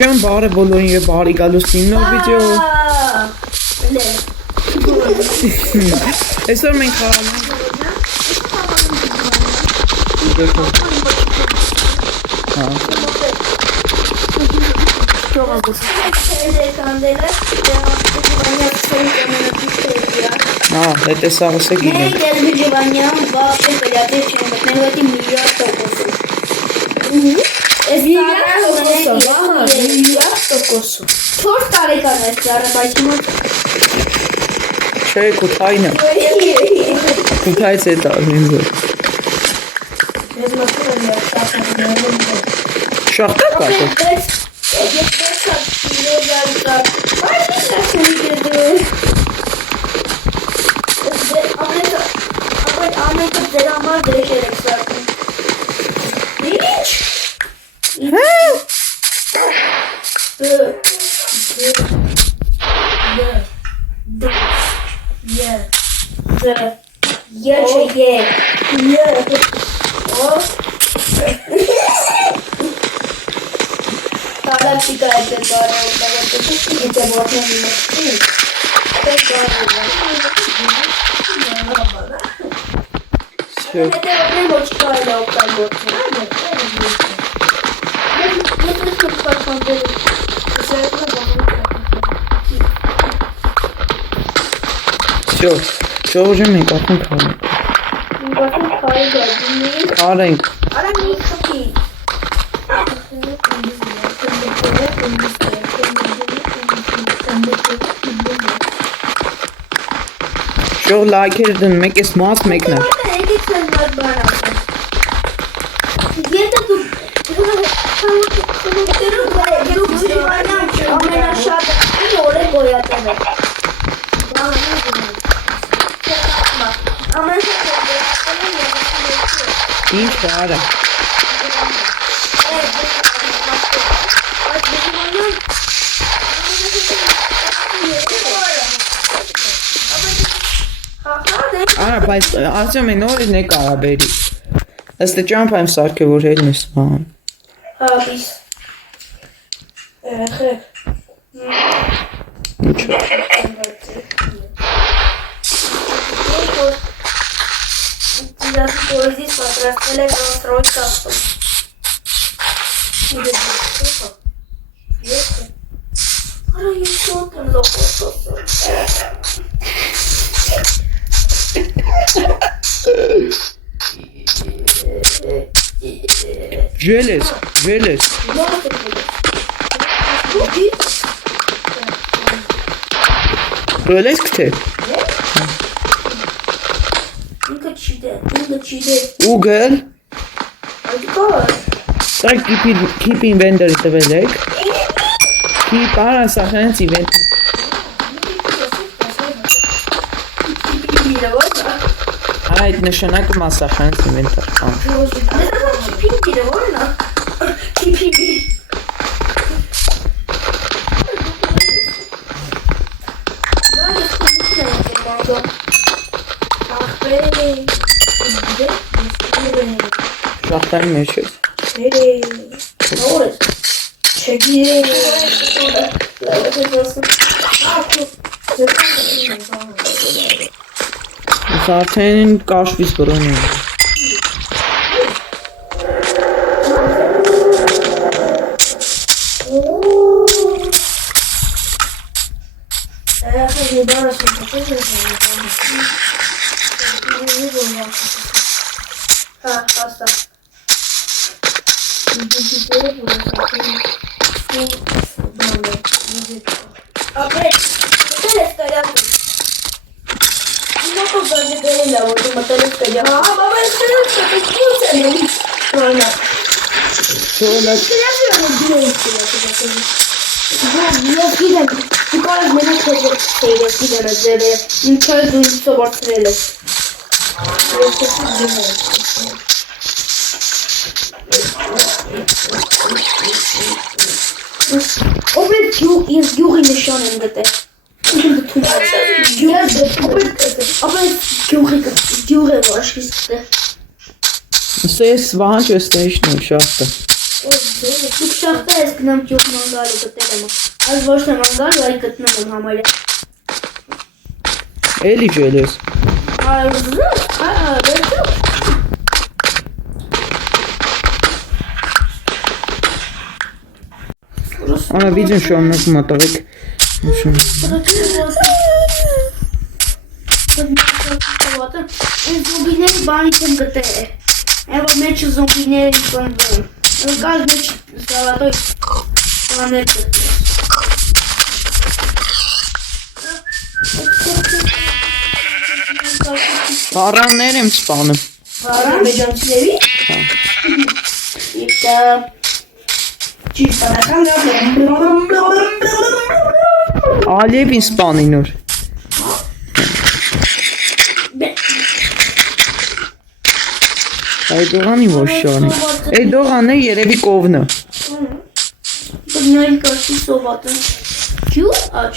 Can bari bologna bari galustino video. E sono in casa. No, это сало seguire. Noi del Giovanniamo botte per gli altri 100 miliardi տոկոսը։ 4 տարեկան է ծառը, բայց հիմա Չէ, կութայնը։ Կութայց է տալին զոր։ ես մտնում եմ Շախտա կատը։ ես տեսա լեգալ կար։ Բայց ինչ ասում եմ ամենքը ձեր համար դրեշեր եք սարքում։ Ինչ։ Всё, всё уже мы катим калим. Калим. Всё лайкերն մեկ էս մաս մեկն է։ Ինչ արա։ Արա, բայց ասում են նորից նե կարա բերի։ Ըստ ճամփայում սարքը որ հելն է սման։ Հաբիս։ Երեխեք։ Ինչ։ Դասի պոեզիս պատրաստել է Ռոյ Սասպոն։ Արա ես շոտ եմ լոկոտով։ Ջելես։ Բրելես կթե։ Ինքը չիդե։ Ուգլ։ Այդ կար։ Սա keep inventory տվել եք։ Keep արա սախանց inventory։ Այդ նշանակում ասախանց inventory։ Քիփինգը ո՞րն է։ Քիփինգ։ Շախտան մեջ ես։ Արդեն կաշվից բրոն է։ Asta. Apre, te scagliato. Non posso vedere il lavoro, ma te l'ho scagliato. Ah, ma che scusami. No. Sola. Io chiedo, di cosa almeno sei vestita da zero, non c'è il suo portale. Opet jest Juri nişanım dedi. Juri var işte. Ses vahan gösterişini şahtı. Դուք շախտա ես գնամ ճյուղ մանգալը գտել եմ։ Այս ոչ թե մանգալը, այլ գտնել եմ համարյա։ Էլի ջելես։ Ana видим, что он нас мотовик. Զոմբիների բանից եմ գտել։ Եվ մեջը զոմբիները իկանվում։ Կալ մեջ զավատոյ բաներ գտել։ Վառաններ եմ սպանում։ Վարան մեջանցիների։ Իպտա։ Ճիշտարական Ալիևին սպանի նոր։ Այդ դողանի ոչ շարի։ Այդ դողանը երևի կովնը։ Բնային կաշի սովատը։ Ջու աչ։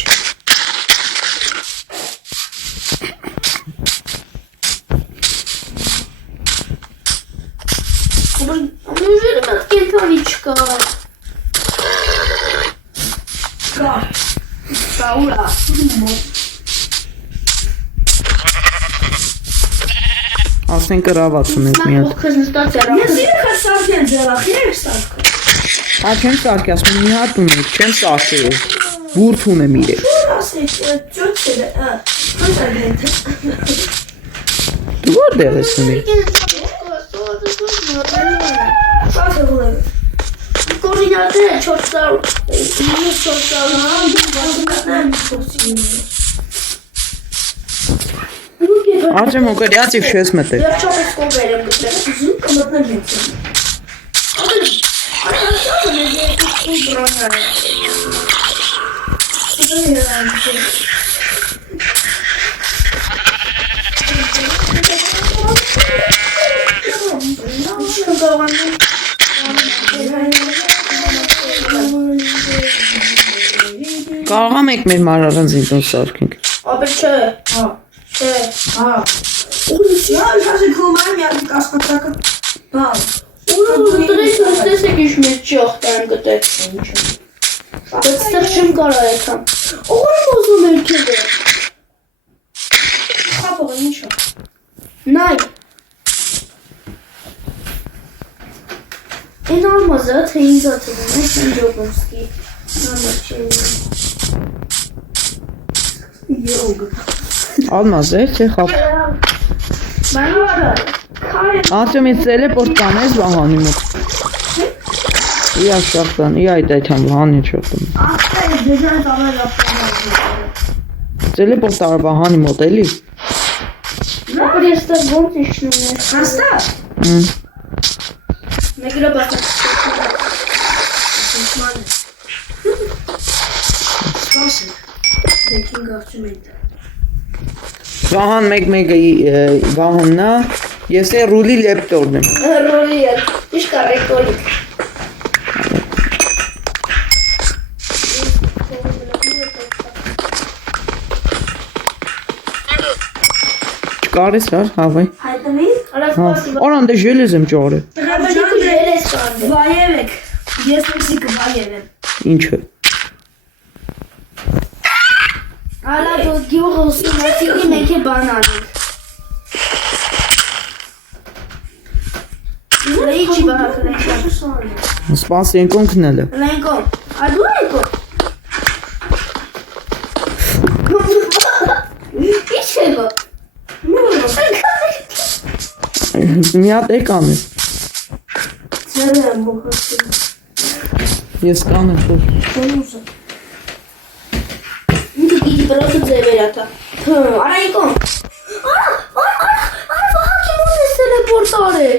Ամենուժերը մատ կենթանի չկա։ Կա։ Կաուրա։ Ասեն կրաված ունենք մի հատ։ Ոխքս նստած երախ։ Ես իրեքա սարքեն ձերախ, երեք սարքը։ Հա չեմ սարքի, ասում մի հատ ունենք, չեմ սարքել։ Բուրդ ունեմ իրեք։ Շուր ասեք, ճոտ չել է, ոնց արգենթ։ Դու որտեղ ես ունի։ Շատ է ուլեմ։ Կորինատը 400 Արձեմ հոգրյաց և շես մտել։ Վերջապես կովեր եմ գտել։ Ուզում կմտնել ինձ։ Կարող եք մեր մարառանձին տուն սարքենք։ Ապեր չէ, չէ։ Ուզում հաշեք հոմար միակ կասպացակը։ Բավ։ Տրես հստեսեք իշ մեզ չի աղտարեմ գտել։ Բայց ստեղ չեմ կարա եկամ։ Ողոր եմ ոզում եմ կեդը։ Խապողը ինչո։ Նայ։ Են ալմազը, թե ինձ ատելում է, չեն ջոգովսկի։ Նարմար չի Եոգ։ Ալմազ է, չէ խապ։ Արձեմ ես տելեպորտ կանես վահանի մոտ։ Իա շախտան, իա այդ համ վահանի չողտում։ Ախտա է դեզան տավել ապտանալ։ Տելեպորտ տար վահանի մոտ էլի։ Ապր ես տեղ ոնց իշնում ես։ Հաստա։ Մեգրը բացա։ Սպասը։ Դեկին գաղջում են։ Վահան մեկ-մեկը վահաննա, ես է ռուլի լեպտորն եմ։ Ռոլի է, իշ կարեք տոլիկ։ Չկարես հար, հավայ։ Հայտնվի։ Արա սպասի։ Օրան դե ժելեզ եմ ճողրը։ Տրաբանիկը ել ես կանդ։ Վայև եք։ Ես մեսիկը վայև եմ։ Ինչը։ Ալա դու գյուղը ուսումնասիրի մենք է բան անենք։ Լեիչի բահակ լենքոն։ Սպասենք օնքնելը։ Լենքոն, ադու լենքոն։ Ինչ է գո։ Մի հատ է կանես։ Ձեր եմ բոխասին։ Ես կանեմ որ։ Չոնուզը։ Ինքը գիտի բրոսը ձևեր ատա։ Արա ինքոն։ Արա բահակի մոտ ես տելեպորտար է։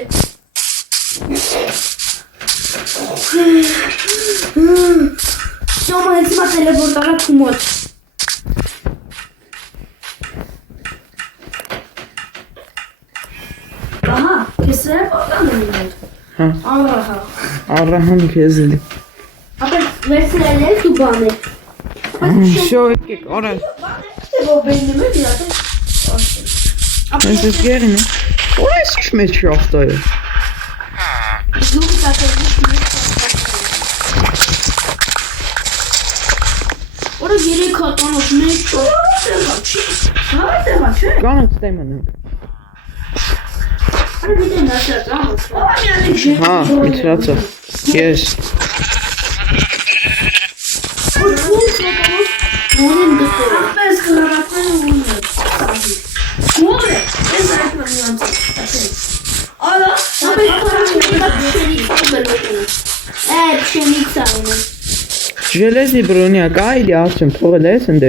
Շոմա հենց մա տելեպորտարա քու մոտ։ Ահա, քեզ է պատան եմ ինդ։ Հա, Ահա։ առահան քեզ էլի։ Ապեր վերցրել ես դու բան է։ Շո եկեք, արա։ Թե բոբենում է դիատը։ Ես ես գերին է։ Որ ես ինչ մեջ շախտա է։ Դու կտակես երեք հատանոց մեկ չոր։ Կանանք ստեմանանք։ Արա գիտեմ ասած, Հա, միտրացա։ Ես։ Որին գտել։ Ապես կլարատները ունեն։ Ո՞ր է։ Ես այդքան միանց։ Արա, Pшеница у нас. Железный броняк, айди, Артем, թողել ես ընդ։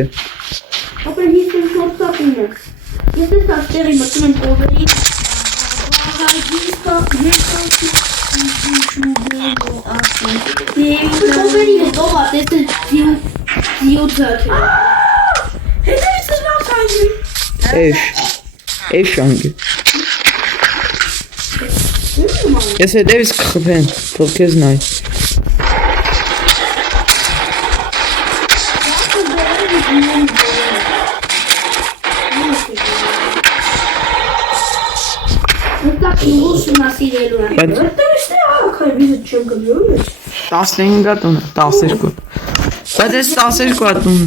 Ապա հիսն շորտակ ունենք։ Ես ես աստերի մտնում եմ կովերի։ Կովերի հետո հատեսը ձիու ձաք է։ հետևից ես մաղ խանջի։ Էշ անգի։ Ես հետևից կխփեն, թող քեզ նայ։ Так ուսումնասիրելու եմ։ Հետևից թե ակայ վիզը չեմ գլյում ես։ 15 հատ ունի, 12։ Բայց ես 12 հատ ունի։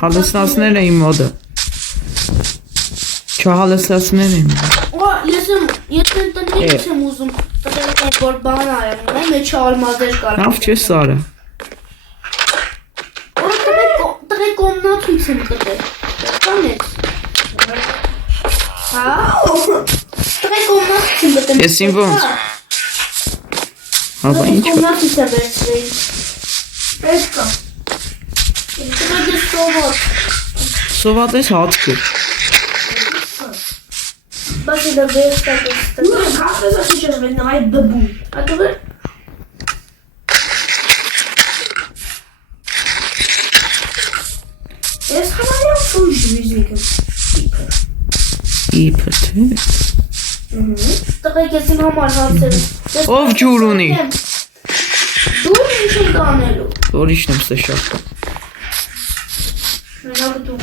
Հալստացնել է իմ մոդը։ Չհալստացնել եմ։ Օ, ես տնտեսից եմ ուզում, տղերք որ բան արեմ, մեջ ալմազեր կար։ Լավ չես սարը։ Օ, տղերք կոմնացույց եմ տղեր։ Կանեց։ Հա։ Տղերք կոմնացույց եմ տղեր։ Ես ինձ ոնց։ Հա, ինչ։ Կոմնացույց եմ վերցրել։ Պետք է։ Տղերք ես սովոր։ Սոված ես հացկը։ Բացի դա վերստակ ես տղեր։ Նույն կախտես ասի չես վետ նայ բբում։ Ատղեր։ Ես խանալիան շույժ վիզիկը։ Իպը թե։ Տղերք ես իմ համար հարցեր։ Ով ջուր ունի։ Դու ինչ եք անելու։ Որիշն եմ ստեշակը։ Մենակ դու։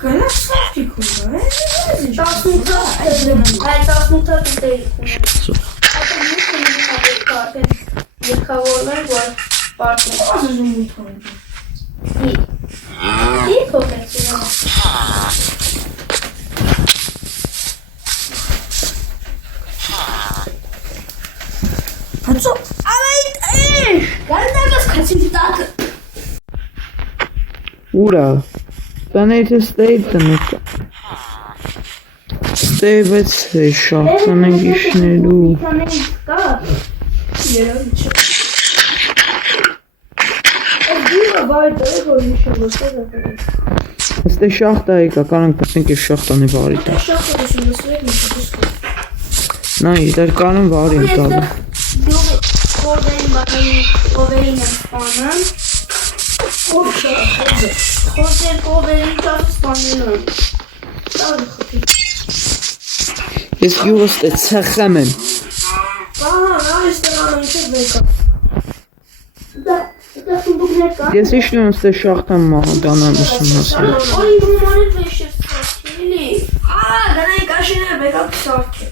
Գնաց սարդիկ ունը, 18 դեպի։ Ապա ես կարտեն երկավորներ որ պարտեն։ ասում ուտան։ Ի փոքրեցին։ Հացո, ավայտ էշ, գարնագս կացին տակը։ Ուրա։ Տանեիթը ստեյտ տնուկա։ Ստեյվեց է շախտան են գիշներու։ Իկանեից կա։ Երևի չէ։ Այս դուրը վայտ է, որ իշը լսել է։ Աստե շախտա եկա, կանանք պտենք ես շախտան է վարի տա։ Շախտը լսում լսել է, չգուսկը։ Նա իդար կանան վարի եմ տալը։ Դու կովերին եմ սպանում։ Ով չէ, Խոսեր կովերին ճար սպանել եմ։ տալը խպի։ Ես յուղս է ծխեմ եմ։ Այս տնանում չէ վեկա։ Դա սունդուկներ կա։ Ես իշնում եմ ստե շախտան մահանտանեմ ուսումնասիրել։ Օրի գումանից վեշեր սարքելի։ Գնայի կաշիներ վեկա կսարք է։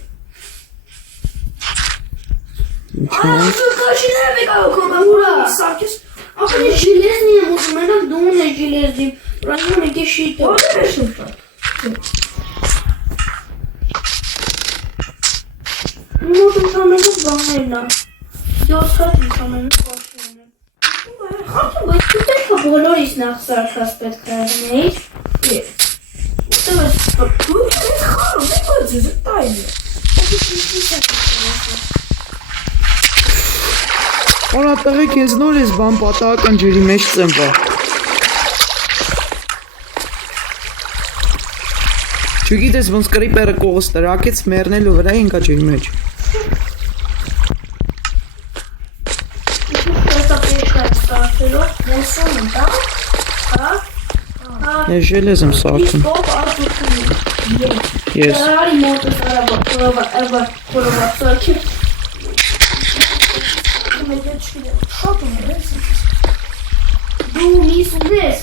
Կաշիներ վեկա կոմամուրա սարքես։ Ախր ես ժիլեզնի եմ ուզում, մենակ դու ունես ժիլեզնի, ռայոն եկե շիտը։ Որտե՞ղ է շուտը։ Մոտ ընդամենը բաներն է։ 7 հատ ընդամենը կաշին եմ։ Բայց դու պետք է բոլորիս նախ սարքած պետք է հնեիր։ Դու ես խարում, դե բայց ես տայն է։ Որա տղեկ ես նոր ես բան պատահական ջրի մեջ ծնվա։ Չգիտես ոնց կրիպերը կողս տրակեց մեռնելու վրա ինկա ջրի մեջ։ Ես ժելեզ եմ սարքում։ Ես։ Դու միս ունես։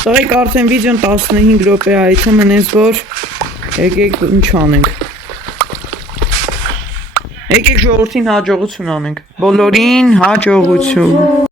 Տղեկ արդեն վիդեոն 15 րոպե այցը մնես որ եկեք ինչ անենք։ Եկեք ժողովրդին հաջողություն անենք։ Բոլորին հաջողություն։